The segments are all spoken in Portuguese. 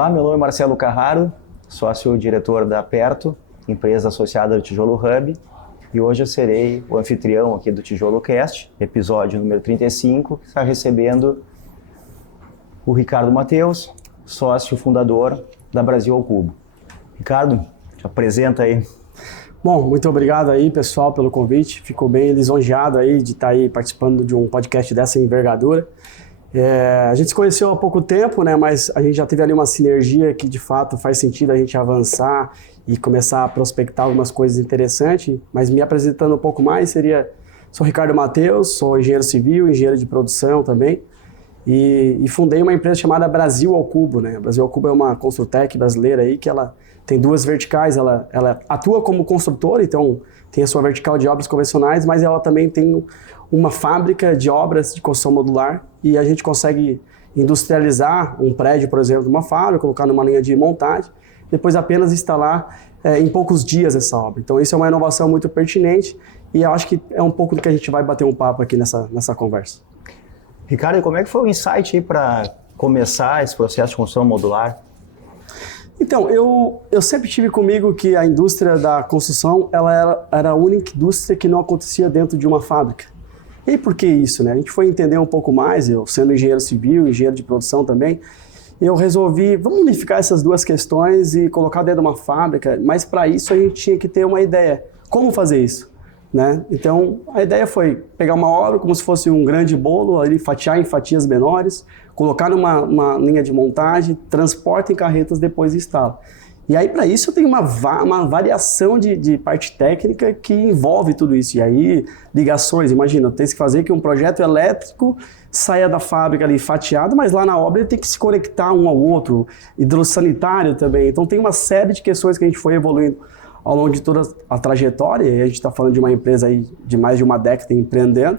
Olá, meu nome é Marcelo Carraro, sócio-diretor da Perto, empresa associada ao Tijolo Hub, e hoje eu serei o anfitrião aqui do Tijolo Cast, episódio número 35, que está recebendo o Ricardo Mateus, sócio fundador da Brasil ao Cubo. Ricardo, te apresenta aí. Bom, muito obrigado aí, pessoal, pelo convite. Fico bem lisonjeado aí de estar aí participando de um podcast dessa envergadura. A gente se conheceu há pouco tempo, né? Mas a gente já teve ali uma sinergia que de fato faz sentido a gente avançar e começar a prospectar algumas coisas interessantes. Mas me apresentando um pouco mais, sou Ricardo Mateus, sou engenheiro civil, engenheiro de produção também. E fundei uma empresa chamada Brasil ao Cubo, né? A Brasil ao Cubo é uma construtec brasileira aí que ela tem duas verticais, ela atua como construtora, então tem a sua vertical de obras convencionais, mas ela também tem uma fábrica de obras de construção modular e a gente consegue industrializar um prédio, por exemplo, de uma fábrica, colocar numa linha de montagem, depois apenas instalar em poucos dias essa obra. Então isso é uma inovação muito pertinente e eu acho que é um pouco do que a gente vai bater um papo aqui nessa conversa. Ricardo, como é que foi o insight aí para começar esse processo de construção modular? Então, eu sempre tive comigo que a indústria da construção ela era a única indústria que não acontecia dentro de uma fábrica. E por que isso, né? A gente foi entender um pouco mais, eu sendo engenheiro civil, engenheiro de produção também, eu resolvi, vamos unificar essas duas questões e colocar dentro de uma fábrica, mas para isso a gente tinha que ter uma ideia. Como fazer isso? Né? Então, a ideia foi pegar uma obra como se fosse um grande bolo, ali, fatiar em fatias menores, colocar numa linha de montagem, transporta em carretas, depois instala. E aí, para isso, eu tenho uma variação de parte técnica que envolve tudo isso. E aí, ligações, imagina, tem que fazer que um projeto elétrico saia da fábrica ali fatiado, mas lá na obra ele tem que se conectar um ao outro, hidrossanitário também. Então, tem uma série de questões que a gente foi evoluindo ao longo de toda a trajetória, e a gente está falando de uma empresa aí de mais de uma década empreendendo,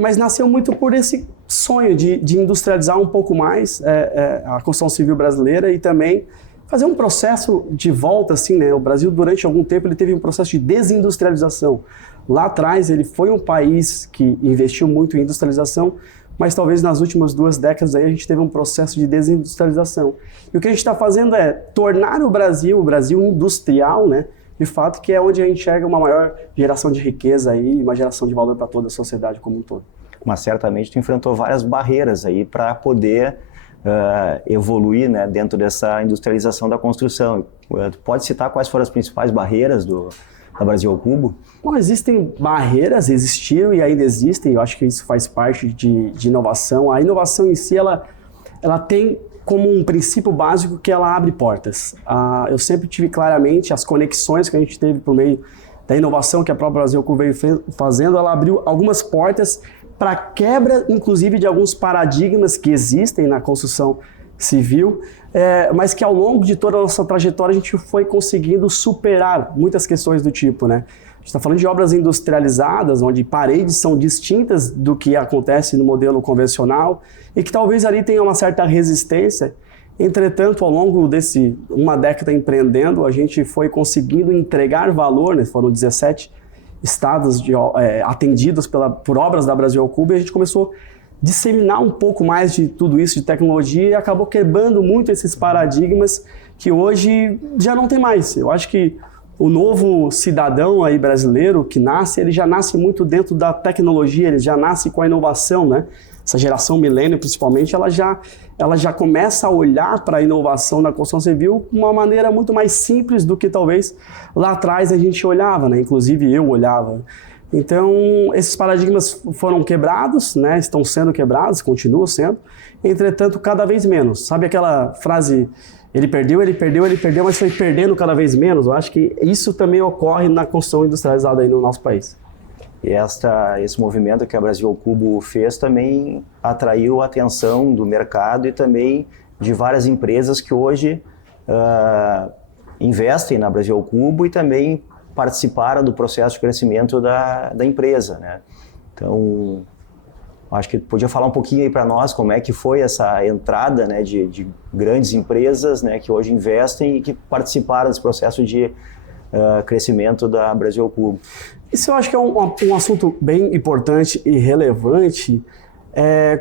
mas nasceu muito por esse sonho de industrializar um pouco mais a construção civil brasileira e também fazer um processo de volta, assim, né? O Brasil, durante algum tempo, ele teve um processo de desindustrialização. Lá atrás, ele foi um país que investiu muito em industrialização, mas talvez nas últimas 2 décadas aí a gente teve um processo de desindustrialização. E o que a gente está fazendo é tornar o Brasil industrial, né? De fato, que é onde a gente enxerga uma maior geração de riqueza aí, uma geração de valor para toda a sociedade como um todo. Mas certamente tu enfrentou várias barreiras aí para poder evoluir, né, dentro dessa industrialização da construção. Tu pode citar quais foram as principais barreiras da Brasil ao Cubo? Bom, existem barreiras, existiram e ainda existem, eu acho que isso faz parte de inovação. A inovação em si, ela tem como um princípio básico que ela abre portas. Eu sempre tive claramente as conexões que a gente teve por meio da inovação que a própria Brasil ao Cubo veio fazendo, ela abriu algumas portas para quebra, inclusive, de alguns paradigmas que existem na construção civil, mas que ao longo de toda a nossa trajetória a gente foi conseguindo superar muitas questões do tipo, né? A gente está falando de obras industrializadas, onde paredes são distintas do que acontece no modelo convencional e que talvez ali tenha uma certa resistência. Entretanto, ao longo desse uma década empreendendo, a gente foi conseguindo entregar valor, né? Foram 17 estados atendidos por obras da Brasil ao Cubo e a gente começou disseminar um pouco mais de tudo isso, de tecnologia, e acabou quebrando muito esses paradigmas que hoje já não tem mais. Eu acho que o novo cidadão aí brasileiro que nasce, ele já nasce muito dentro da tecnologia, ele já nasce com a inovação, né? Essa geração milênio, principalmente, ela já começa a olhar para a inovação na construção civil de uma maneira muito mais simples do que talvez lá atrás a gente olhava, né? Inclusive eu olhava. Então, esses paradigmas foram quebrados, né? Estão sendo quebrados, continuam sendo, entretanto, cada vez menos. Sabe aquela frase, ele perdeu, mas foi perdendo cada vez menos? Eu acho que isso também ocorre na construção industrializada aí no nosso país. E esse movimento que a Brasil ao Cubo fez também atraiu a atenção do mercado e também de várias empresas que hoje investem na Brasil ao Cubo e também participaram do processo de crescimento da empresa, né? Então, acho que podia falar um pouquinho aí para nós como é que foi essa entrada, né, de grandes empresas, né, que hoje investem e que participaram desse processo de crescimento da Brasil ao Cubo. Isso eu acho que é um assunto bem importante e relevante,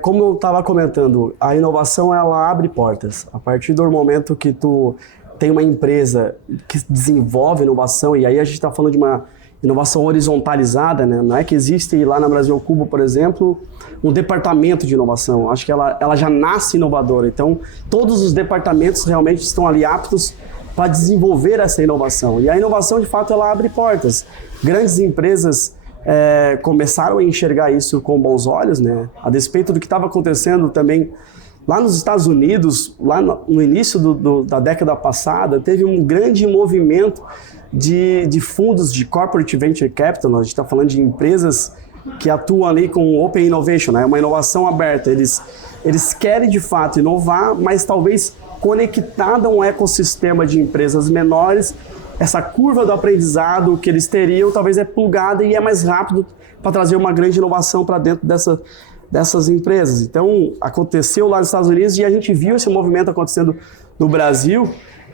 Como eu estava comentando, a inovação ela abre portas. A partir do momento que tu tem uma empresa que desenvolve inovação, e aí a gente está falando de uma inovação horizontalizada, né? Não é que existe lá na Brasil ao Cubo, por exemplo, um departamento de inovação. Acho que ela já nasce inovadora. Então, todos os departamentos realmente estão ali aptos para desenvolver essa inovação. E a inovação, de fato, ela abre portas. Grandes empresas começaram a enxergar isso com bons olhos, né? A despeito do que estava acontecendo também lá nos Estados Unidos, lá no início da década passada, teve um grande movimento de fundos de corporate venture capital. A gente está falando de empresas que atuam ali com open innovation, né? Uma inovação aberta. Eles querem de fato inovar, mas talvez conectado a um ecossistema de empresas menores, essa curva do aprendizado que eles teriam talvez é plugada e é mais rápido para trazer uma grande inovação para dentro dessas empresas. Então, aconteceu lá nos Estados Unidos e a gente viu esse movimento acontecendo no Brasil,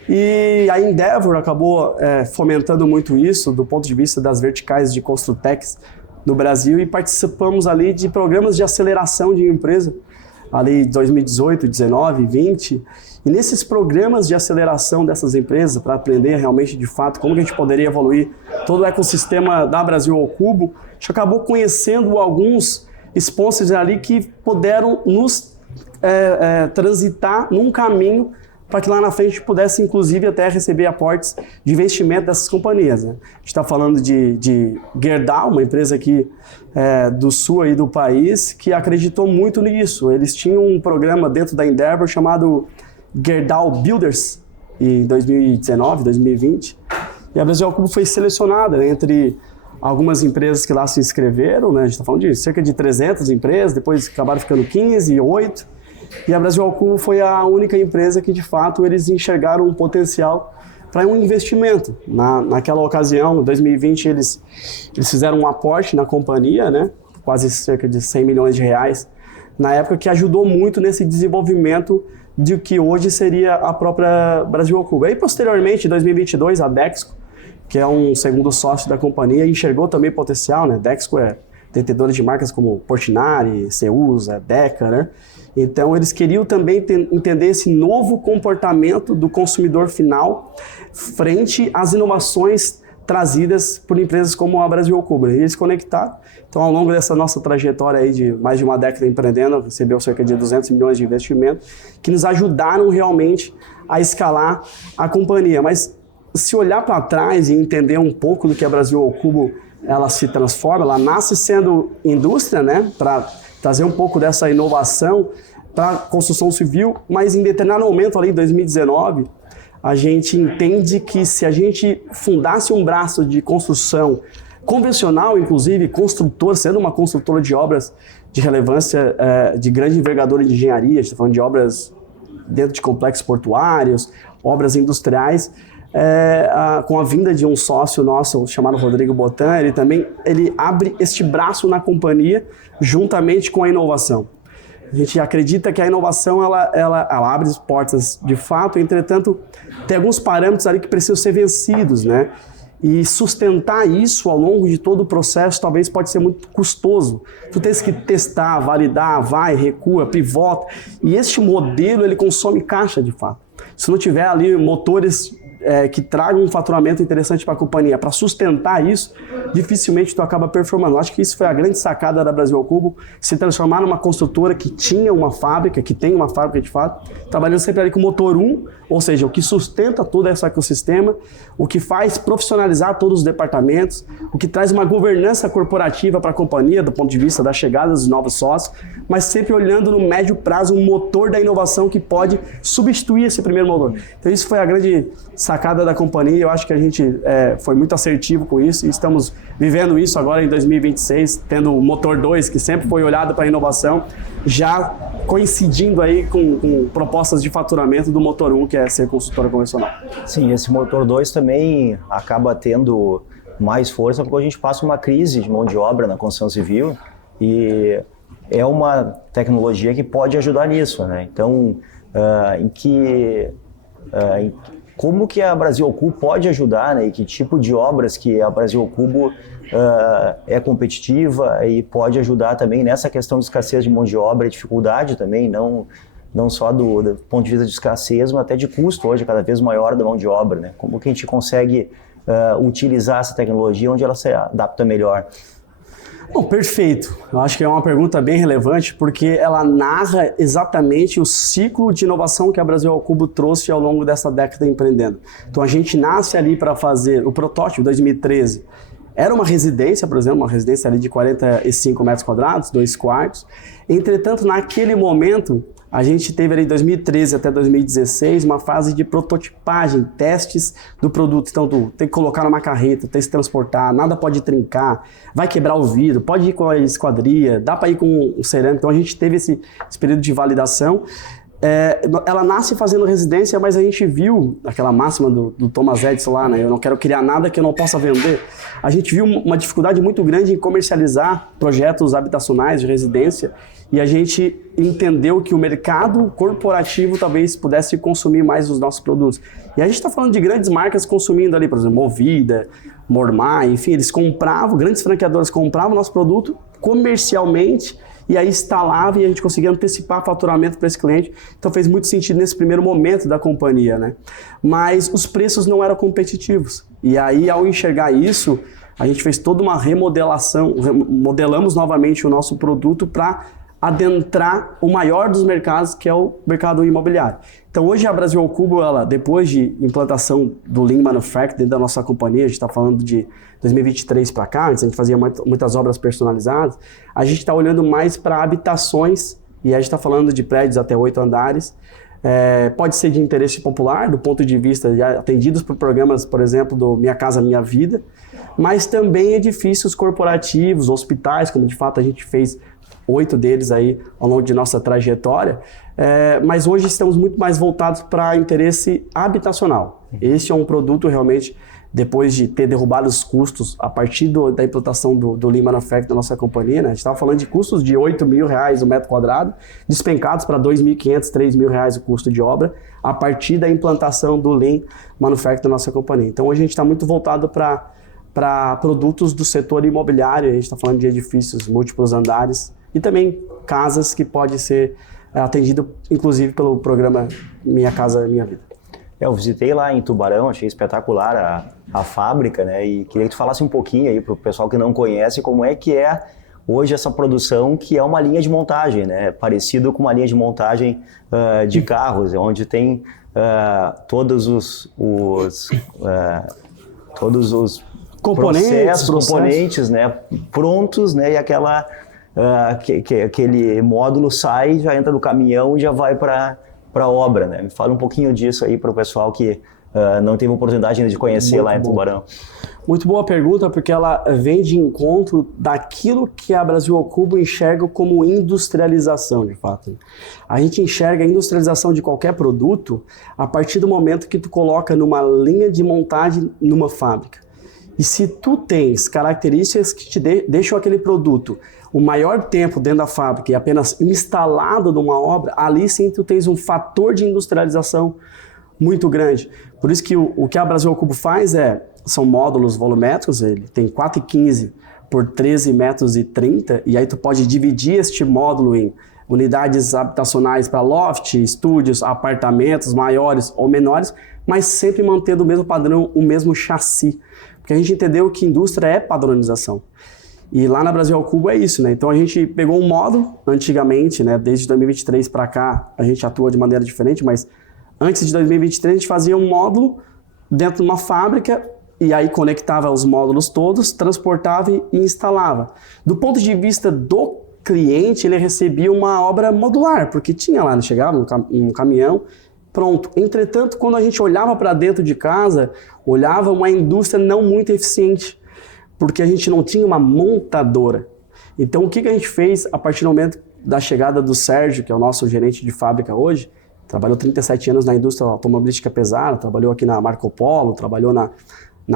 e a Endeavor acabou fomentando muito isso do ponto de vista das verticais de Construtex no Brasil, e participamos ali de programas de aceleração de empresa, ali 2018, 19, 20, e nesses programas de aceleração dessas empresas, para aprender realmente de fato como que a gente poderia evoluir todo o ecossistema da Brasil ao Cubo, a gente acabou conhecendo alguns sponsors ali que puderam nos transitar num caminho para que lá na frente a gente pudesse, inclusive, até receber aportes de investimento dessas companhias, né? A gente está falando de Gerdau, uma empresa aqui do sul aí do país, que acreditou muito nisso. Eles tinham um programa dentro da Endeavor chamado Gerdau Builders, em 2019, 2020, e a Brasil ao Cubo foi selecionada entre algumas empresas que lá se inscreveram, né? A gente está falando de cerca de 300 empresas, depois acabaram ficando 15, 8, e a Brasil ao Cubo foi a única empresa que, de fato, eles enxergaram um potencial para um investimento. Naquela ocasião, em 2020, eles fizeram um aporte na companhia, né? Quase cerca de 100 milhões de reais, na época, que ajudou muito nesse desenvolvimento de que hoje seria a própria Brasil ao Cubo. Aí, posteriormente, em 2022, a Dexco, que é um segundo sócio da companhia, enxergou também potencial, né? Dexco é detentora de marcas como Portinari, Ceusa, Deca, né? Então, eles queriam também entender esse novo comportamento do consumidor final frente às inovações trazidas por empresas como a Brasil ao Cubo. E eles conectaram. Então, ao longo dessa nossa trajetória aí de mais de uma década empreendendo, recebeu cerca de 200 milhões de investimento, que nos ajudaram realmente a escalar a companhia. Mas, se olhar para trás e entender um pouco do que a Brasil ao Cubo ela se transforma, ela nasce sendo indústria, né, para trazer um pouco dessa inovação para a construção civil, mas em determinado momento, ali em 2019, a gente entende que se a gente fundasse um braço de construção convencional, inclusive construtor, sendo uma construtora de obras de relevância de grande envergadura de engenharia, a gente está falando de obras dentro de complexos portuários, obras industriais, com a vinda de um sócio nosso chamado Rodrigo Botan, ele abre este braço na companhia juntamente com a inovação. A gente acredita que a inovação ela abre as portas de fato, entretanto, tem alguns parâmetros ali que precisam ser vencidos, né? E sustentar isso ao longo de todo o processo talvez pode ser muito custoso. Tu tens que testar, validar, vai, recua, pivota. E este modelo ele consome caixa de fato. Se não tiver ali motores que tragam um faturamento interessante para a companhia, para sustentar isso, dificilmente tu acaba performando. Acho que isso foi a grande sacada da Brasil ao Cubo, se transformar numa construtora que tinha uma fábrica, que tem uma fábrica de fato, trabalhando sempre ali com motor 1, ou seja, o que sustenta todo esse ecossistema, o que faz profissionalizar todos os departamentos, o que traz uma governança corporativa para a companhia, do ponto de vista da chegada dos novos sócios, mas sempre olhando no médio prazo um motor da inovação que pode substituir esse primeiro motor. Então isso foi a grande sacada da companhia. Eu acho que a gente foi muito assertivo com isso e estamos vivendo isso agora em 2026, tendo o motor 2, que sempre foi olhado para a inovação, já coincidindo aí com propostas de faturamento do motor 1, que é ser consultora convencional. Sim, esse motor 2 também acaba tendo mais força porque a gente passa uma crise de mão de obra na construção civil e é uma tecnologia que pode ajudar nisso, né? Então, como que a Brasil ao Cubo pode ajudar, né? E que tipo de obras que a Brasil ao Cubo é competitiva e pode ajudar também nessa questão de escassez de mão de obra e dificuldade também, não só do ponto de vista de escassez, mas até de custo hoje cada vez maior da mão de obra, né? Como que a gente consegue utilizar essa tecnologia onde ela se adapta melhor? Bom, perfeito. Eu acho que é uma pergunta bem relevante porque ela narra exatamente o ciclo de inovação que a Brasil ao Cubo trouxe ao longo dessa década empreendendo. Então a gente nasce ali para fazer o protótipo 2013. Era uma residência, por exemplo, uma residência ali de 45 metros quadrados, 2 quartos. Entretanto, naquele momento, a gente teve ali 2013 até 2016 uma fase de prototipagem, testes do produto. Então, tu tem que colocar numa carreta, tem que se transportar, nada pode trincar, vai quebrar o vidro, pode ir com a esquadria, dá para ir com o cerâmico. Então, a gente teve esse período de validação. Ela nasce fazendo residência, mas a gente viu aquela máxima do Thomas Edison lá, né? Eu não quero criar nada que eu não possa vender. A gente viu uma dificuldade muito grande em comercializar projetos habitacionais de residência e a gente entendeu que o mercado corporativo talvez pudesse consumir mais os nossos produtos. E a gente está falando de grandes marcas consumindo ali, por exemplo, Movida, Mormai, enfim, eles compravam, grandes franqueadores compravam nosso produto comercialmente e aí instalava e a gente conseguia antecipar faturamento para esse cliente. Então fez muito sentido nesse primeiro momento da companhia, né? Mas os preços não eram competitivos. E aí, ao enxergar isso, a gente fez toda uma remodelação, modelamos novamente o nosso produto para adentrar o maior dos mercados, que é o mercado imobiliário. Então hoje a Brasil ao Cubo, ela, depois de implantação do Lean Manufacturing dentro da nossa companhia, a gente está falando de 2023 para cá, antes a gente fazia muitas obras personalizadas, a gente está olhando mais para habitações, e a gente está falando de prédios até 8 andares, pode ser de interesse popular, do ponto de vista de atendidos por programas, por exemplo, do Minha Casa Minha Vida, mas também edifícios corporativos, hospitais, como de fato a gente fez 8 deles aí ao longo de nossa trajetória, mas hoje estamos muito mais voltados para interesse habitacional. Esse é um produto realmente, depois de ter derrubado os custos a partir da implantação do Lean Manufacturing da nossa companhia, né? A gente estava falando de custos de R$8 mil o metro quadrado, despencados para R$2.500, R$3.000 o custo de obra, a partir da implantação do Lean Manufacturing da nossa companhia. Então hoje a gente está muito voltado para produtos do setor imobiliário, a gente está falando de edifícios múltiplos andares, e também casas que pode ser atendido, inclusive, pelo programa Minha Casa Minha Vida. Eu visitei lá em Tubarão, achei espetacular a fábrica, né? E queria que tu falasse um pouquinho aí para o pessoal que não conhece como é que é hoje essa produção, que é uma linha de montagem, né? Parecido com uma linha de montagem de carros, onde tem todos os componentes, né? Prontos, né? E aquele módulo sai, já entra no caminhão e já vai para a obra, né? Me fala um pouquinho disso aí para o pessoal que não teve oportunidade ainda de conhecer muito lá em Tubarão. Muito boa pergunta, porque ela vem de encontro daquilo que a Brasil ao Cubo enxerga como industrialização, de fato. A gente enxerga a industrialização de qualquer produto a partir do momento que tu coloca numa linha de montagem numa fábrica. E se tu tens características que te deixam aquele produto o maior tempo dentro da fábrica e apenas instalado numa obra, ali sim tu tens um fator de industrialização muito grande. Por isso que o que a Brasil ao Cubo faz são módulos volumétricos, ele tem 4,15 por 13,30 metros, e aí tu pode dividir este módulo em unidades habitacionais para loft, estúdios, apartamentos maiores ou menores, mas sempre mantendo o mesmo padrão, o mesmo chassi. Porque a gente entendeu que indústria é padronização. E lá na Brasil ao Cubo é isso, né? Então a gente pegou um módulo, antigamente, né? Desde 2023 para cá, a gente atua de maneira diferente, mas antes de 2023 a gente fazia um módulo dentro de uma fábrica e aí conectava os módulos todos, transportava e instalava. Do ponto de vista do cliente, ele recebia uma obra modular, porque tinha lá, chegava um caminhão, pronto. Entretanto, quando a gente olhava para dentro de casa, olhava uma indústria não muito eficiente, porque a gente não tinha uma montadora. Então, o que a gente fez a partir do momento da chegada do Sérgio, que é o nosso gerente de fábrica hoje, trabalhou 37 anos na indústria automobilística pesada, trabalhou aqui na Marco Polo, trabalhou na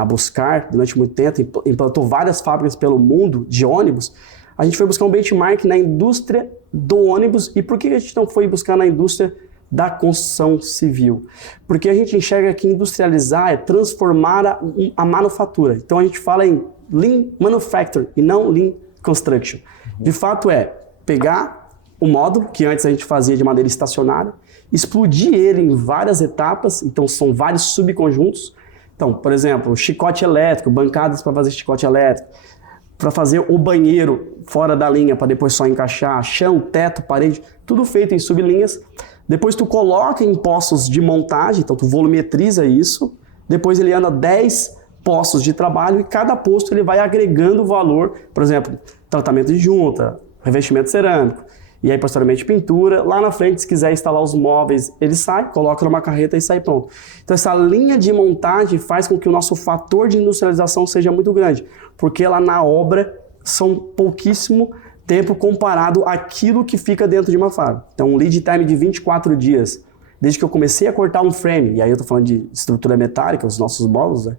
Buscar durante muito tempo, implantou várias fábricas pelo mundo de ônibus. A gente foi buscar um benchmark na indústria do ônibus. E por que a gente não foi buscar na indústria da construção civil. Porque a gente enxerga que industrializar é transformar a manufatura. Então a gente fala em Lean Manufacturing e não Lean Construction. De fato é pegar o módulo, que antes a gente fazia de maneira estacionária, explodir ele em várias etapas, então são vários subconjuntos. Então, por exemplo, chicote elétrico, bancadas para fazer chicote elétrico, para fazer o banheiro fora da linha, para depois só encaixar, chão, teto, parede, tudo feito em sublinhas. Depois tu coloca em postos de montagem, então tu volumetriza isso, depois ele anda 10 postos de trabalho e cada posto ele vai agregando valor, por exemplo, tratamento de junta, revestimento cerâmico, e aí posteriormente pintura. Lá na frente, se quiser instalar os móveis, ele sai, coloca numa carreta e sai pronto. Então essa linha de montagem faz com que o nosso fator de industrialização seja muito grande, porque lá na obra são pouquíssimo tempo comparado àquilo que fica dentro de uma fábrica. Então um lead time de 24 dias, desde que eu comecei a cortar um frame, e aí eu estou falando de estrutura metálica, os nossos módulos, né?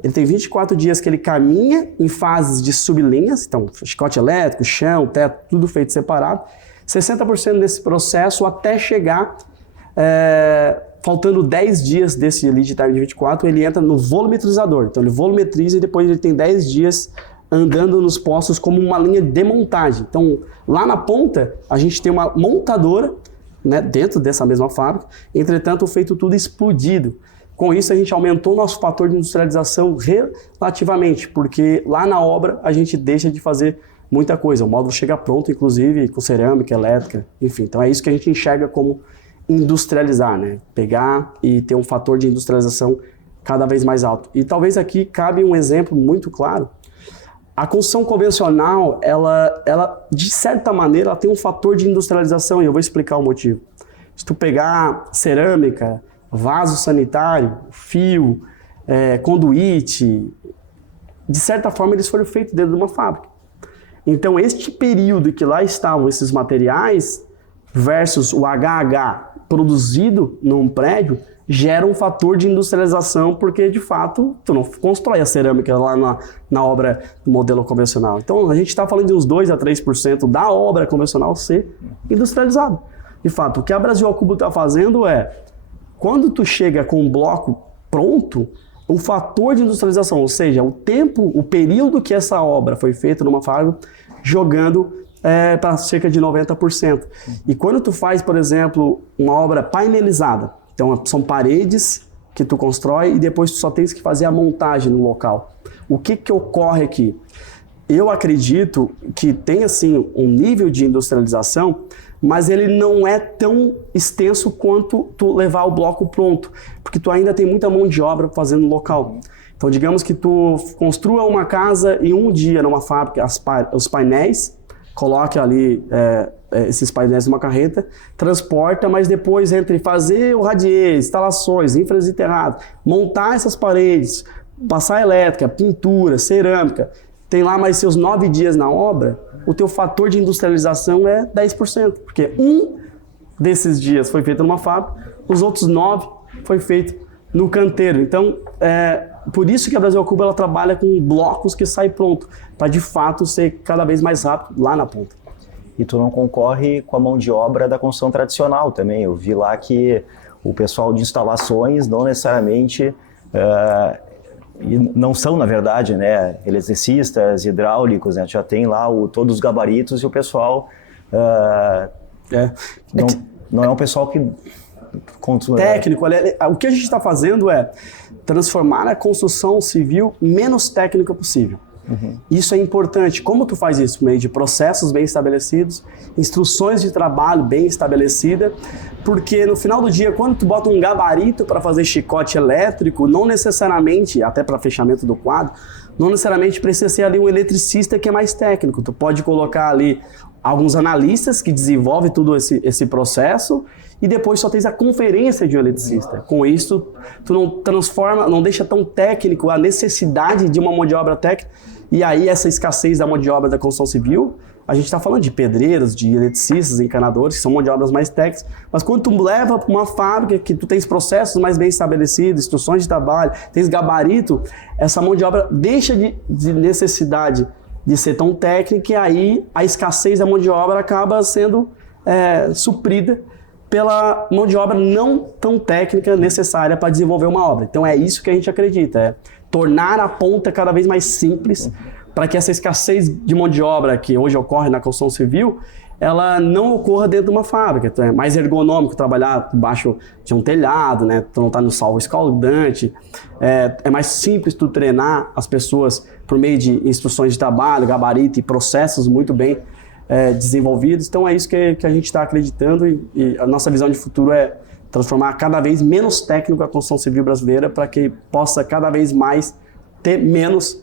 Ele tem 24 dias que ele caminha em fases de sublinhas, então chicote elétrico, chão, teto, tudo feito separado. 60% desse processo até chegar, faltando 10 dias desse lead time de 24, ele entra no volumetrizador. Então ele volumetriza e depois ele tem 10 dias andando nos postos como uma linha de montagem. Então lá na ponta a gente tem uma montadora, né, dentro dessa mesma fábrica, entretanto feito tudo explodido. Com isso, a gente aumentou nosso fator de industrialização relativamente, porque lá na obra a gente deixa de fazer muita coisa. O módulo chega pronto, inclusive, com cerâmica, elétrica, enfim. Então é isso que a gente enxerga como industrializar, né? Pegar e ter um fator de industrialização cada vez mais alto. E talvez aqui cabe um exemplo muito claro. A construção convencional, ela de certa maneira, ela tem um fator de industrialização, e eu vou explicar o motivo. Se tu pegar cerâmica, vaso sanitário, fio, conduíte, de certa forma eles foram feitos dentro de uma fábrica. Então este período que lá estavam esses materiais versus o HH produzido num prédio gera um fator de industrialização, porque de fato tu não constrói a cerâmica lá na obra do modelo convencional. Então a gente está falando de uns 2 a 3% da obra convencional ser industrializado. De fato, o que a Brasil ao Cubo está fazendo quando tu chega com um bloco pronto, o fator de industrialização, ou seja, o tempo, o período que essa obra foi feita numa fábrica, jogando para cerca de 90%. E quando tu faz, por exemplo, uma obra painelizada, então são paredes que tu constrói e depois tu só tens que fazer a montagem no local. O que ocorre aqui? Eu acredito que tem assim um nível de industrialização, mas ele não é tão extenso quanto tu levar o bloco pronto, porque tu ainda tem muita mão de obra fazendo no local. Então digamos que tu construa uma casa em um dia numa fábrica, os painéis, coloque ali esses painéis numa carreta, transporta, mas depois entre fazer o radier, instalações, infras e terrado, montar essas paredes, passar elétrica, pintura, cerâmica, tem lá mais seus 9 dias na obra, o teu fator de industrialização é 10%, porque um desses dias foi feito numa fábrica, os outros 9 foi feito no canteiro. Então, por isso que a Brasil ao Cubo ela trabalha com blocos que saem pronto, para de fato ser cada vez mais rápido lá na ponta. E tu não concorre com a mão de obra da construção tradicional também. Eu vi lá que o pessoal de instalações não necessariamente... e não são, na verdade, né, eletricistas, hidráulicos, né, já tem lá todos os gabaritos e o pessoal não é um pessoal que... Técnico, o que a gente está fazendo é transformar a construção civil menos técnica possível. Uhum. Isso é importante. Como tu faz isso? Por meio de processos bem estabelecidos, instruções de trabalho bem estabelecidas, porque no final do dia, quando tu bota um gabarito para fazer chicote elétrico, não necessariamente, até para fechamento do quadro, não necessariamente precisa ser ali um eletricista que é mais técnico. Tu pode colocar ali alguns analistas que desenvolvem todo esse processo e depois só tens a conferência de um eletricista. Com isso, tu não transforma, não deixa tão técnico a necessidade de uma mão de obra técnica. E aí essa escassez da mão de obra da construção civil, a gente está falando de pedreiros, de eletricistas, encanadores, que são mão de obras mais técnicas, mas quando tu leva para uma fábrica que tu tens processos mais bem estabelecidos, instruções de trabalho, tens gabarito, essa mão de obra deixa de necessidade de ser tão técnica e aí a escassez da mão de obra acaba sendo suprida pela mão de obra não tão técnica necessária para desenvolver uma obra. Então é isso que a gente acredita, é tornar a ponta cada vez mais simples para que essa escassez de mão de obra que hoje ocorre na construção civil, ela não ocorra dentro de uma fábrica. Então é mais ergonômico trabalhar debaixo de um telhado, né? Então não está no sol escaldante, é mais simples tu treinar as pessoas por meio de instruções de trabalho, gabarito e processos muito bem desenvolvidos. Então é isso que a gente está acreditando e a nossa visão de futuro é transformar cada vez menos técnico a construção civil brasileira para que possa cada vez mais ter menos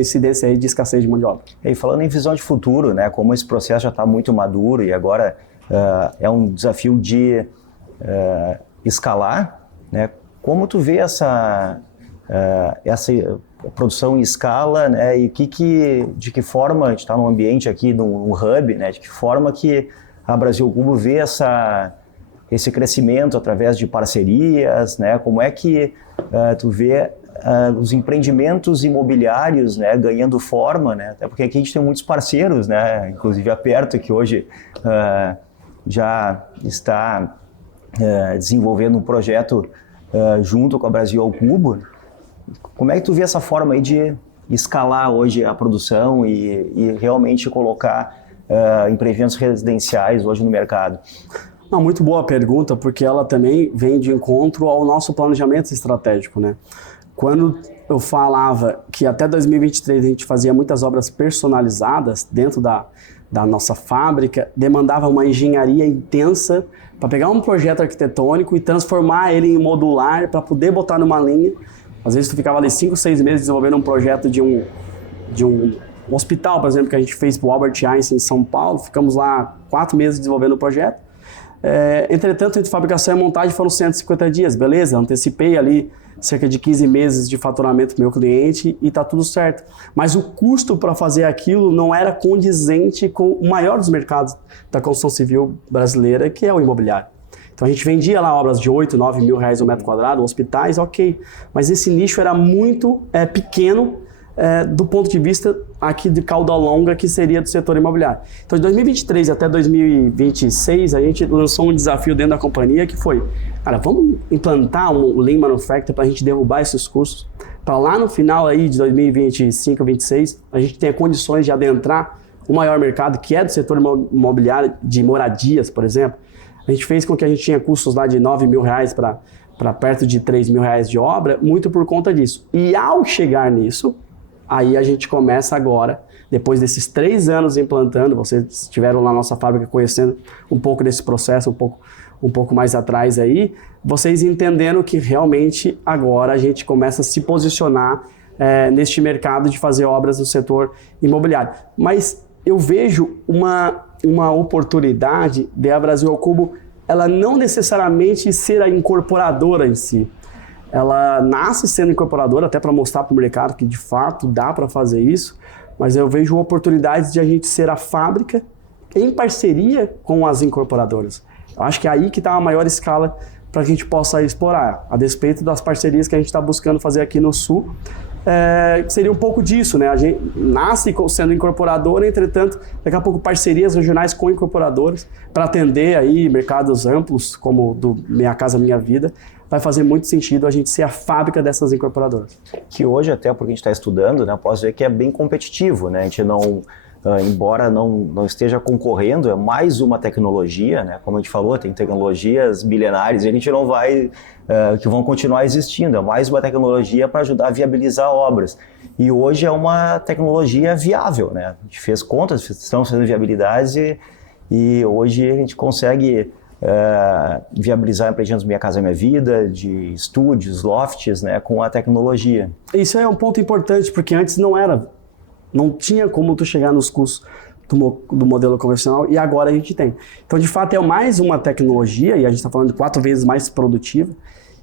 incidência aí de escassez de mão de obra. E falando em visão de futuro, né, como esse processo já está muito maduro e agora é um desafio de escalar, né, como tu vê essa produção em escala, né, e de que forma a gente está num ambiente aqui, num hub, né, de que forma que a Brasil Cubo vê esse crescimento através de parcerias, né, como é que tu vê os empreendimentos imobiliários, né, ganhando forma, né, até porque aqui a gente tem muitos parceiros, né, inclusive a Perto, que hoje já está desenvolvendo um projeto junto com a Brasil ao Cubo. Como é que tu vê essa forma aí de escalar hoje a produção e realmente colocar empreendimentos residenciais hoje no mercado? Uma muito boa pergunta, porque ela também vem de encontro ao nosso planejamento estratégico, né? Quando eu falava que até 2023 a gente fazia muitas obras personalizadas dentro da nossa fábrica, demandava uma engenharia intensa para pegar um projeto arquitetônico e transformar ele em modular para poder botar numa linha. Às vezes tu ficava ali 5, 6 meses desenvolvendo um projeto de um hospital, por exemplo, que a gente fez para o Albert Einstein em São Paulo. Ficamos lá 4 meses desenvolvendo o projeto. Entretanto, entre fabricação e montagem foram 150 dias, beleza? Antecipei ali cerca de 15 meses de faturamento para o meu cliente e está tudo certo. Mas o custo para fazer aquilo não era condizente com o maior dos mercados da construção civil brasileira, que é o imobiliário. Então a gente vendia lá obras de 8, 9 mil reais o metro quadrado, hospitais, ok. Mas esse nicho era muito pequeno do ponto de vista aqui de cauda longa, que seria do setor imobiliário. Então de 2023 até 2026 a gente lançou um desafio dentro da companhia que foi, cara, vamos implantar um Lean Manufacturing para a gente derrubar esses custos, para lá no final aí de 2025, 2026 a gente tenha condições de adentrar o maior mercado, que é do setor imobiliário de moradias, por exemplo. A gente fez com que a gente tinha custos lá de 9 mil reais para perto de 3 mil reais de obra, muito por conta disso. E ao chegar nisso, aí a gente começa agora, depois desses 3 anos implantando, vocês estiveram lá na nossa fábrica conhecendo um pouco desse processo, um pouco mais atrás aí, vocês entenderam que realmente agora a gente começa a se posicionar neste mercado de fazer obras no setor imobiliário. Mas eu vejo uma oportunidade de a Brasil ao Cubo, ela não necessariamente ser a incorporadora em si. Ela nasce sendo incorporadora até para mostrar para o mercado que de fato dá para fazer isso, mas eu vejo oportunidades de a gente ser a fábrica em parceria com as incorporadoras. Eu acho que é aí que está a maior escala para que a gente possa explorar, a despeito das parcerias que a gente está buscando fazer aqui no Sul. Seria um pouco disso, né? A gente nasce sendo incorporadora, entretanto, daqui a pouco parcerias regionais com incorporadoras para atender aí mercados amplos, como do Minha Casa Minha Vida, vai fazer muito sentido a gente ser a fábrica dessas incorporadoras. Que hoje, até porque a gente está estudando, né, posso dizer que é bem competitivo, né? A gente não, embora não esteja concorrendo, é mais uma tecnologia, né? Como a gente falou, tem tecnologias milenares e a gente não vai, que vão continuar existindo, é mais uma tecnologia para ajudar a viabilizar obras. E hoje é uma tecnologia viável, né? A gente fez contas, estamos fazendo viabilidades e hoje a gente consegue viabilizar empreendimentos Minha Casa Minha Vida, de estúdios, lofts, né, com a tecnologia. Isso é um ponto importante, porque antes não tinha como tu chegar nos custos do modelo convencional e agora a gente tem. Então, de fato, é mais uma tecnologia e a gente está falando de 4 vezes mais produtiva.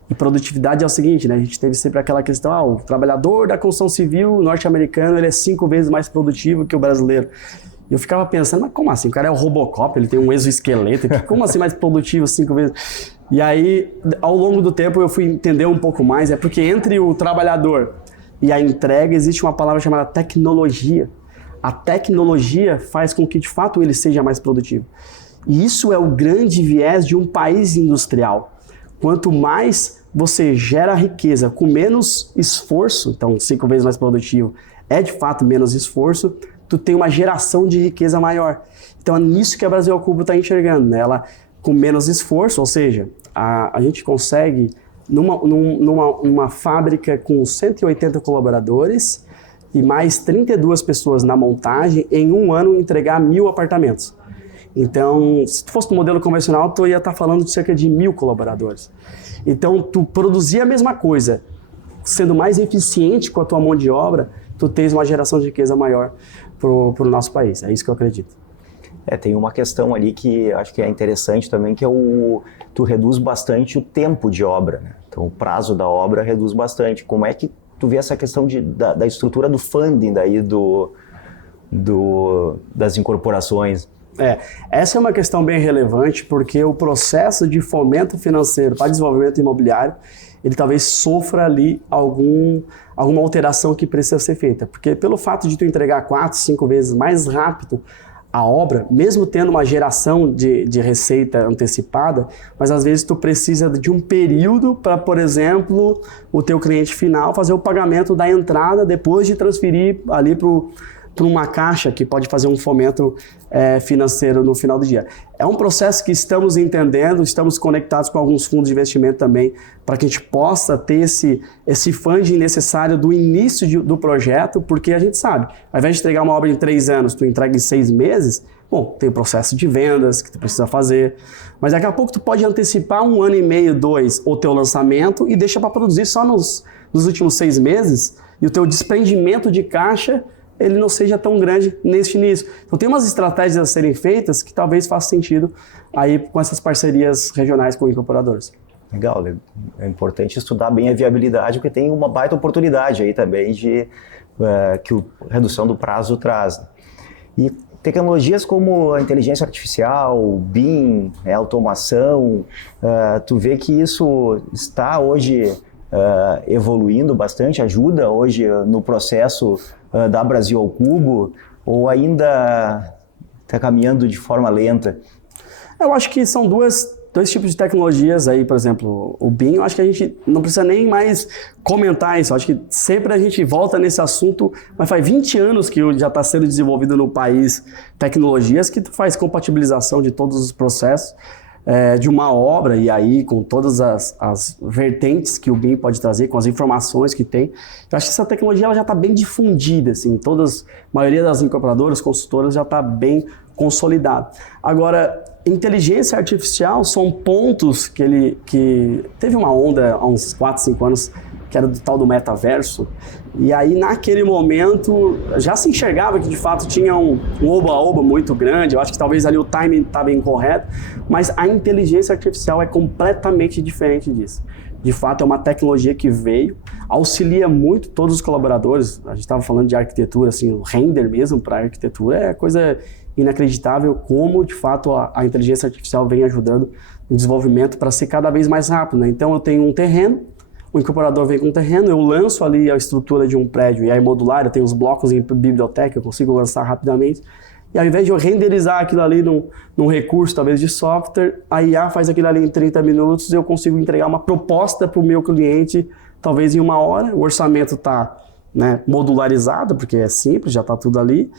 E produtividade é o seguinte, né? A gente teve sempre aquela questão, o trabalhador da construção civil norte-americano ele é 5 vezes mais produtivo que o brasileiro. E eu ficava pensando, mas como assim? O cara é o Robocop, ele tem um exoesqueleto, como assim mais produtivo 5 vezes? E aí, ao longo do tempo, eu fui entender um pouco mais, é porque entre o trabalhador e a entrega existe uma palavra chamada tecnologia. A tecnologia faz com que, de fato, ele seja mais produtivo. E isso é o grande viés de um país industrial. Quanto mais você gera riqueza com menos esforço, então 5 vezes mais produtivo é de fato menos esforço, tu tem uma geração de riqueza maior. Então é nisso que a Brasil ao Cubo está enxergando, né? Ela com menos esforço, ou seja, a gente consegue numa fábrica com 180 colaboradores e mais 32 pessoas na montagem, em um ano entregar 1.000 apartamentos. Então, se tu fosse no modelo convencional, tu ia estar falando de cerca de 1.000 colaboradores. Então, tu produzir a mesma coisa, sendo mais eficiente com a tua mão de obra, tu tens uma geração de riqueza maior para o nosso país. É isso que eu acredito. Tem uma questão ali que acho que é interessante também, que é tu reduz bastante o tempo de obra, né? Então, o prazo da obra reduz bastante. Como é que tu vê essa questão da estrutura do funding daí das incorporações? Essa é uma questão bem relevante, porque o processo de fomento financeiro para desenvolvimento imobiliário, ele talvez sofra ali alguma alteração que precisa ser feita. Porque pelo fato de tu entregar 4, 5 vezes mais rápido a obra, mesmo tendo uma geração de receita antecipada, mas às vezes tu precisa de um período para, por exemplo, o teu cliente final fazer o pagamento da entrada depois de transferir ali para uma caixa que pode fazer um fomento financeiro no final do dia. É um processo que estamos entendendo, estamos conectados com alguns fundos de investimento também, para que a gente possa ter esse funding necessário do início do projeto, porque a gente sabe, ao invés de entregar uma obra em 3 anos, tu entrega em 6 meses, bom, tem o processo de vendas que tu precisa fazer, mas daqui a pouco tu pode antecipar 1 ano e meio, 2, o teu lançamento e deixa para produzir só nos últimos 6 meses, e o teu desprendimento de caixa ele não seja tão grande neste início. Então tem umas estratégias a serem feitas que talvez faça sentido aí com essas parcerias regionais com incorporadores. Legal, é importante estudar bem a viabilidade, porque tem uma baita oportunidade aí também que a redução do prazo traz. E tecnologias como a inteligência artificial, o BIM, a automação, tu vê que isso está hoje evoluindo bastante, ajuda hoje no processo da Brasil ao Cubo, ou ainda está caminhando de forma lenta? Eu acho que são dois tipos de tecnologias aí, por exemplo, o BIM, eu acho que a gente não precisa nem mais comentar isso, eu acho que sempre a gente volta nesse assunto, mas faz 20 anos que já está sendo desenvolvido no país tecnologias que faz compatibilização de todos os processos de uma obra, e aí com todas as vertentes que o BIM pode trazer, com as informações que tem. Eu acho que essa tecnologia ela já está bem difundida, assim, a maioria das incorporadoras, consultoras já está bem consolidada. Agora, inteligência artificial são pontos que teve uma onda há uns 4, 5 anos, que era do tal do metaverso, e aí naquele momento já se enxergava que de fato tinha um oba-oba muito grande, eu acho que talvez ali o timing estava incorreto, mas a inteligência artificial é completamente diferente disso. De fato é uma tecnologia que veio, auxilia muito todos os colaboradores, a gente estava falando de arquitetura, assim, o render mesmo para arquitetura é coisa inacreditável como de fato a inteligência artificial vem ajudando no desenvolvimento para ser cada vez mais rápido, né? Então eu tenho um terreno, o incorporador vem com o terreno, eu lanço ali a estrutura de um prédio, e aí modular, eu tenho os blocos em biblioteca, eu consigo lançar rapidamente, e ao invés de eu renderizar aquilo ali num recurso, talvez de software, a IA faz aquilo ali em 30 minutos, eu consigo entregar uma proposta para o meu cliente, talvez em 1 hora, o orçamento está, né, modularizado, porque é simples, já está tudo ali,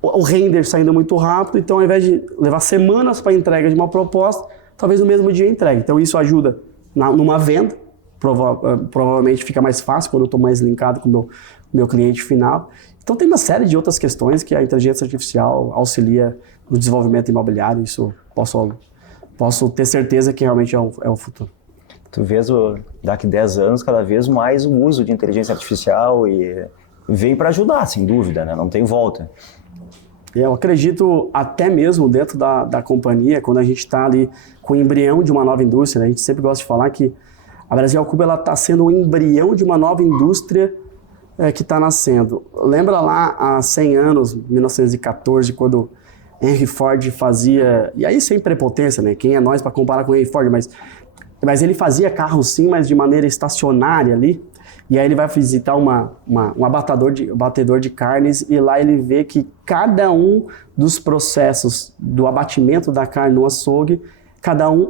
o render saindo muito rápido, então ao invés de levar semanas para a entrega de uma proposta, talvez no mesmo dia entregue. Então isso ajuda numa venda, provavelmente fica mais fácil quando eu estou mais linkado com o meu cliente final. Então tem uma série de outras questões que a inteligência artificial auxilia no desenvolvimento imobiliário, isso posso ter certeza que realmente é o futuro. Tu vês daqui 10 anos cada vez mais o uso de inteligência artificial e vem para ajudar, sem dúvida, né? Não tem volta. Eu acredito até mesmo dentro da companhia, quando a gente está ali com o embrião de uma nova indústria, a gente sempre gosta de falar que a Brasil ao Cubo está sendo o embrião de uma nova indústria que está nascendo. Lembra lá há 100 anos, 1914, quando Henry Ford fazia, e aí sem prepotência, né? Quem é nós para comparar com Henry Ford, mas ele fazia carro sim, mas de maneira estacionária ali. E aí ele vai visitar um batedor de carnes e lá ele vê que cada um dos processos do abatimento da carne no açougue,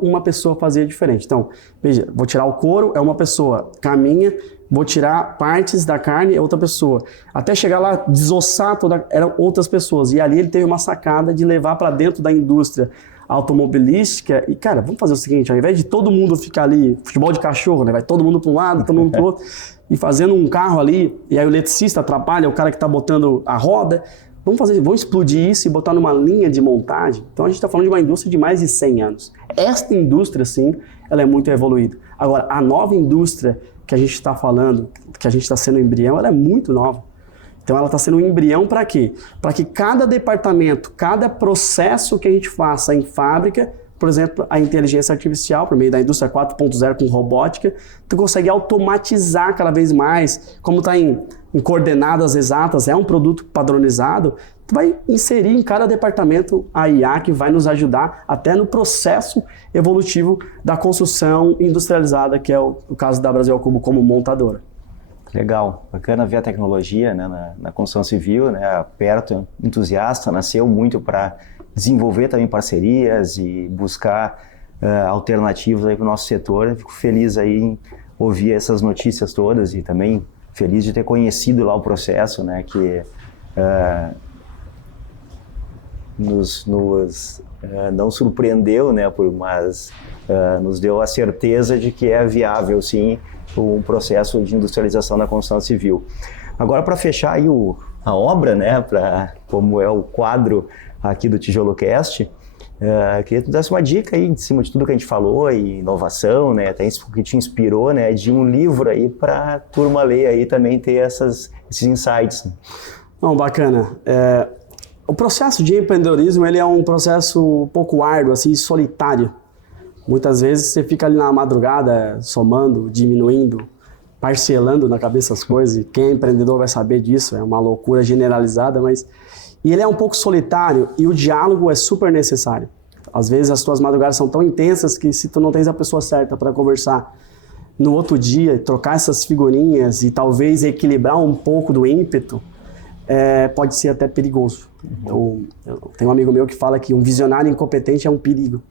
uma pessoa fazia diferente. Então, veja, vou tirar o couro, é uma pessoa, caminha, vou tirar partes da carne, é outra pessoa. Até chegar lá, desossar eram outras pessoas. E ali ele teve uma sacada de levar para dentro da indústria automobilística e, cara, vamos fazer o seguinte, ao invés de todo mundo ficar ali, futebol de cachorro, né? Vai todo mundo para um lado, todo mundo para o outro, e fazendo um carro ali, e aí o eletricista atrapalha, o cara que está botando a roda, vamos explodir isso e botar numa linha de montagem. Então a gente está falando de uma indústria de mais de 100 anos. Esta indústria, sim, ela é muito evoluída. Agora, a nova indústria que a gente está falando, que a gente está sendo embrião, ela é muito nova. Então ela está sendo um embrião para quê? Para que cada departamento, cada processo que a gente faça em fábrica, por exemplo, a inteligência artificial, por meio da indústria 4.0 com robótica, tu consegue automatizar cada vez mais, como está em coordenadas exatas, é um produto padronizado, tu vai inserir em cada departamento a IA que vai nos ajudar até no processo evolutivo da construção industrializada, que é o caso da Brasil ao Cubo como montadora. Legal, bacana ver a tecnologia, né, na construção civil, né, a Perto, entusiasta, nasceu muito para desenvolver também parcerias e buscar alternativas para o nosso setor. Eu fico feliz aí em ouvir essas notícias todas e também feliz de ter conhecido lá o processo, né, que nos não surpreendeu, né, mas nos deu a certeza de que é viável, sim, um processo de industrialização da construção civil. Agora, para fechar aí a obra, né, como é o quadro aqui do TijoloCast, queria que tu desse uma dica aí, em cima de tudo que a gente falou, e inovação, né, até isso que te inspirou, né, de um livro aí para a turma ler aí também ter esses insights. Não, bacana. O processo de empreendedorismo, ele é um processo um pouco árduo, assim, solitário. Muitas vezes você fica ali na madrugada somando, diminuindo, parcelando na cabeça as coisas, e quem é empreendedor vai saber disso, é uma loucura generalizada, mas... E ele é um pouco solitário e o diálogo é super necessário. Às vezes as tuas madrugadas são tão intensas que se tu não tens a pessoa certa para conversar no outro dia, trocar essas figurinhas e talvez equilibrar um pouco do ímpeto, pode ser até perigoso. Então, eu tenho um amigo meu que fala que um visionário incompetente é um perigo.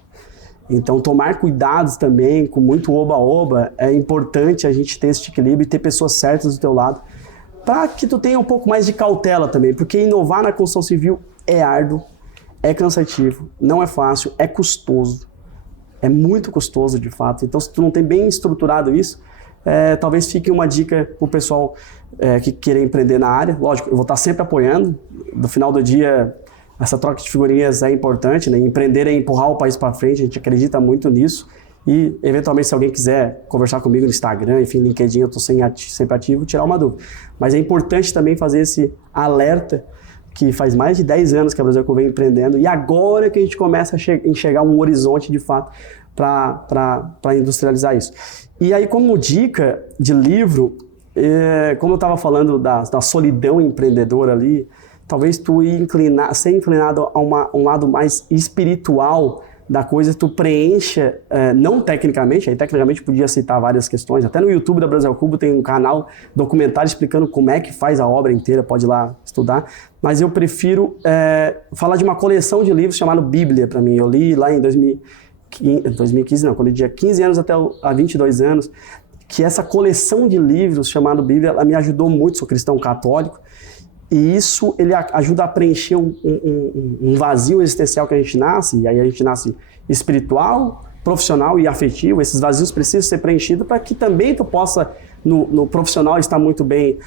Então, tomar cuidados também, com muito oba-oba, é importante a gente ter esse equilíbrio e ter pessoas certas do teu lado, para que tu tenha um pouco mais de cautela também, porque inovar na construção civil é árduo, é cansativo, não é fácil, é custoso, é muito custoso de fato. Então, se tu não tem bem estruturado isso, talvez fique uma dica para o pessoal que querer empreender na área. Lógico, eu vou estar sempre apoiando, no final do dia... Essa troca de figurinhas é importante, né? Empreender é empurrar o país para frente, a gente acredita muito nisso. E, eventualmente, se alguém quiser conversar comigo no Instagram, enfim, LinkedIn, eu estou sempre ativo, tirar uma dúvida. Mas é importante também fazer esse alerta, que faz mais de 10 anos que a Brasil vem empreendendo, e agora que a gente começa a enxergar um horizonte, de fato, para industrializar isso. E aí, como dica de livro, como eu estava falando da solidão empreendedora ali, talvez tu ser inclinado a um lado mais espiritual da coisa, tu preencha, não tecnicamente, aí tecnicamente podia citar várias questões, até no YouTube da Brasil ao Cubo tem um canal documentário explicando como é que faz a obra inteira, pode ir lá estudar, mas eu prefiro falar de uma coleção de livros chamada Bíblia para mim. Eu li lá em 2015, não, quando eu tinha 15 anos até há 22 anos, que essa coleção de livros chamada Bíblia, ela me ajudou muito, sou cristão católico, e isso ele ajuda a preencher um vazio existencial que a gente nasce, e aí a gente nasce espiritual, profissional e afetivo. Esses vazios precisam ser preenchidos para que também tu possa, no profissional, estar muito bem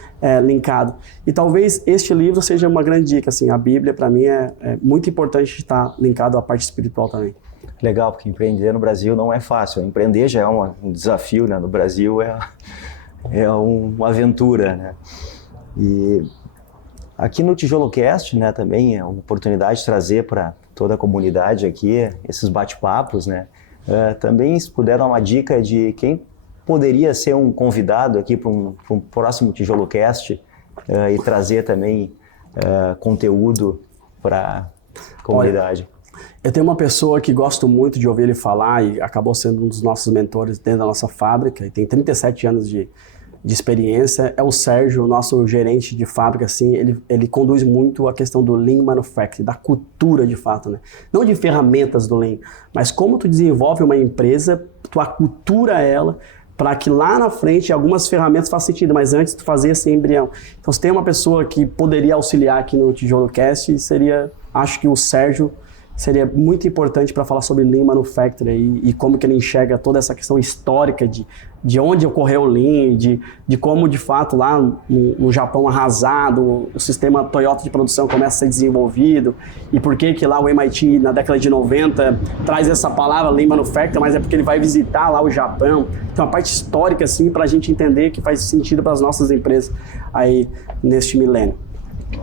linkado. E talvez este livro seja uma grande dica. Assim, a Bíblia, para mim, é muito importante estar linkado à parte espiritual também. Legal, porque empreender no Brasil não é fácil. Empreender já é um desafio, né? No Brasil é uma aventura, né? E... aqui no TijoloCast, né, também é uma oportunidade de trazer para toda a comunidade aqui esses bate-papos, né? Também, se puder dar uma dica de quem poderia ser um convidado aqui para um próximo TijoloCast e trazer também conteúdo para a comunidade. Olha, eu tenho uma pessoa que gosto muito de ouvir ele falar e acabou sendo um dos nossos mentores dentro da nossa fábrica e tem 37 anos de de experiência é o Sérgio, nosso gerente de fábrica, assim, ele conduz muito a questão do Lean Manufacturing, da cultura de fato, né? Não de ferramentas do Lean, mas como tu desenvolve uma empresa, tu acultura ela para que lá na frente algumas ferramentas façam sentido, mas antes tu fazer esse embrião. Então, se tem uma pessoa que poderia auxiliar aqui no Tijolo Cast, acho que o Sérgio seria muito importante para falar sobre Lean Manufacturing e como que ele enxerga toda essa questão histórica de onde ocorreu o Lean, de como, de fato, lá no Japão arrasado, o sistema Toyota de produção começa a ser desenvolvido e por que lá o MIT, na década de 90, traz essa palavra Lean Manufacturing, mas é porque ele vai visitar lá o Japão. Então, a parte histórica, assim, para a gente entender que faz sentido para as nossas empresas aí neste milênio.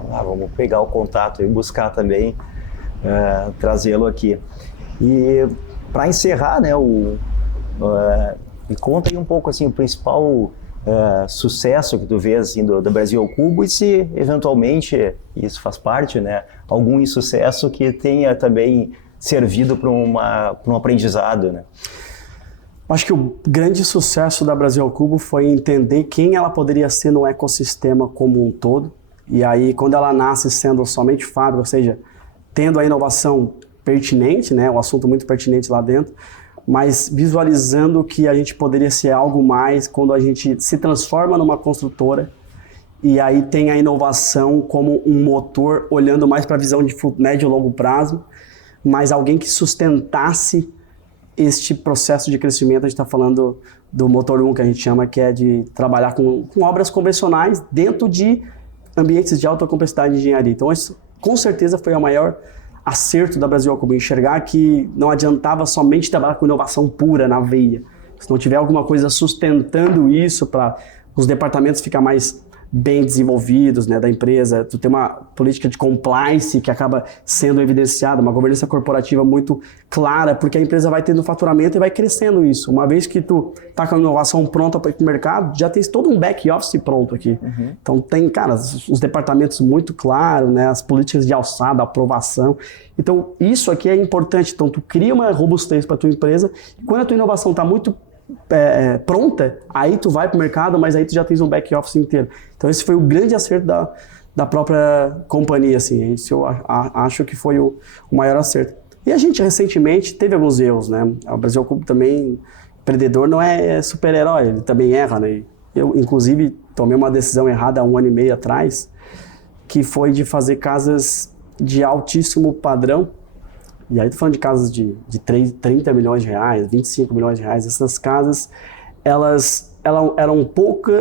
Vamos pegar o contato e buscar também trazê-lo aqui. E para encerrar, né, me conta aí um pouco assim, o principal sucesso que tu vês assim, do Brasil ao Cubo e se eventualmente, isso faz parte, né, algum insucesso que tenha também servido para um aprendizado, né? Acho que o grande sucesso da Brasil ao Cubo foi entender quem ela poderia ser no ecossistema como um todo. E aí, quando ela nasce sendo somente fábrica, ou seja, tendo a inovação pertinente, né, um assunto muito pertinente lá dentro, mas visualizando que a gente poderia ser algo mais quando a gente se transforma numa construtora e aí tem a inovação como um motor, olhando mais para a visão de médio e longo prazo, mas alguém que sustentasse este processo de crescimento. A gente está falando do motor 1, que a gente chama, que é de trabalhar com obras convencionais dentro de ambientes de alta complexidade de engenharia. Então, isso com certeza foi o maior acerto da Brasil ao Cubo, enxergar que não adiantava somente trabalhar com inovação pura na veia. Se não tiver alguma coisa sustentando isso para os departamentos ficar mais bem desenvolvidos, né, da empresa, tu tem uma política de compliance que acaba sendo evidenciada, uma governança corporativa muito clara, porque a empresa vai tendo faturamento e vai crescendo isso. Uma vez que tu tá com a inovação pronta para ir para o mercado, já tem todo um back office pronto aqui. Uhum. Então tem, cara, os departamentos muito claros, né, as políticas de alçada, aprovação. Então isso aqui é importante. Então tu cria uma robustez para tua empresa e quando a tua inovação está muito pronta, aí tu vai para o mercado, mas aí tu já tens um back office inteiro. Então esse foi o grande acerto da própria companhia, assim. Isso eu acho que foi o maior acerto. E a gente recentemente teve alguns erros, né? O Brasil ao Cubo também, empreendedor não é super-herói, ele também erra, né? Eu, inclusive, tomei uma decisão errada há 1 ano e meio atrás, que foi de fazer casas de altíssimo padrão. E aí tô falando de casas de 30 milhões de reais, 25 milhões de reais. Essas casas, elas eram pouco,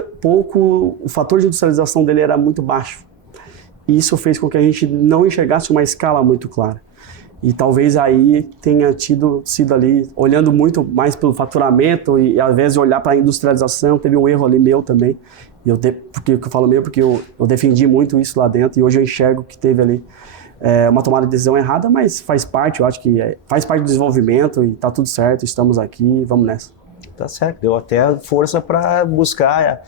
o fator de industrialização dele era muito baixo. E isso fez com que a gente não enxergasse uma escala muito clara. E talvez aí tenha sido ali, olhando muito mais pelo faturamento e ao invés de olhar para a industrialização, teve um erro ali meu também. Porque eu falo meu, porque eu defendi muito isso lá dentro e hoje eu enxergo que teve ali uma tomada de decisão errada, mas faz parte, eu acho que faz parte do desenvolvimento e tá tudo certo, estamos aqui, vamos nessa. Tá certo, deu até força para buscar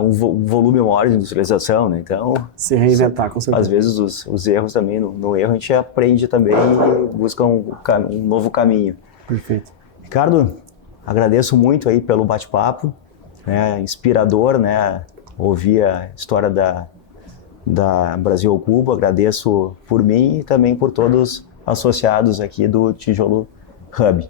um volume maior de industrialização, né? Então, se reinventar, com certeza. Às vezes os erros também, no erro a gente aprende também e busca um novo caminho. Perfeito. Ricardo, agradeço muito aí pelo bate-papo, né? Inspirador, né? Ouvir a história da Brasil ao Cubo, agradeço por mim e também por todos associados aqui do Tijolo Hub.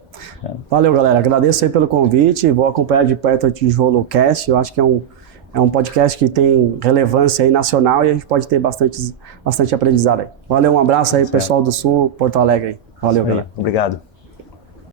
Valeu, galera, agradeço aí pelo convite, vou acompanhar de perto o Tijolo Cast, eu acho que é um podcast que tem relevância aí nacional e a gente pode ter bastante aprendizado aí. Valeu, um abraço aí, pessoal do Sul, Porto Alegre aí. Valeu, galera. Obrigado.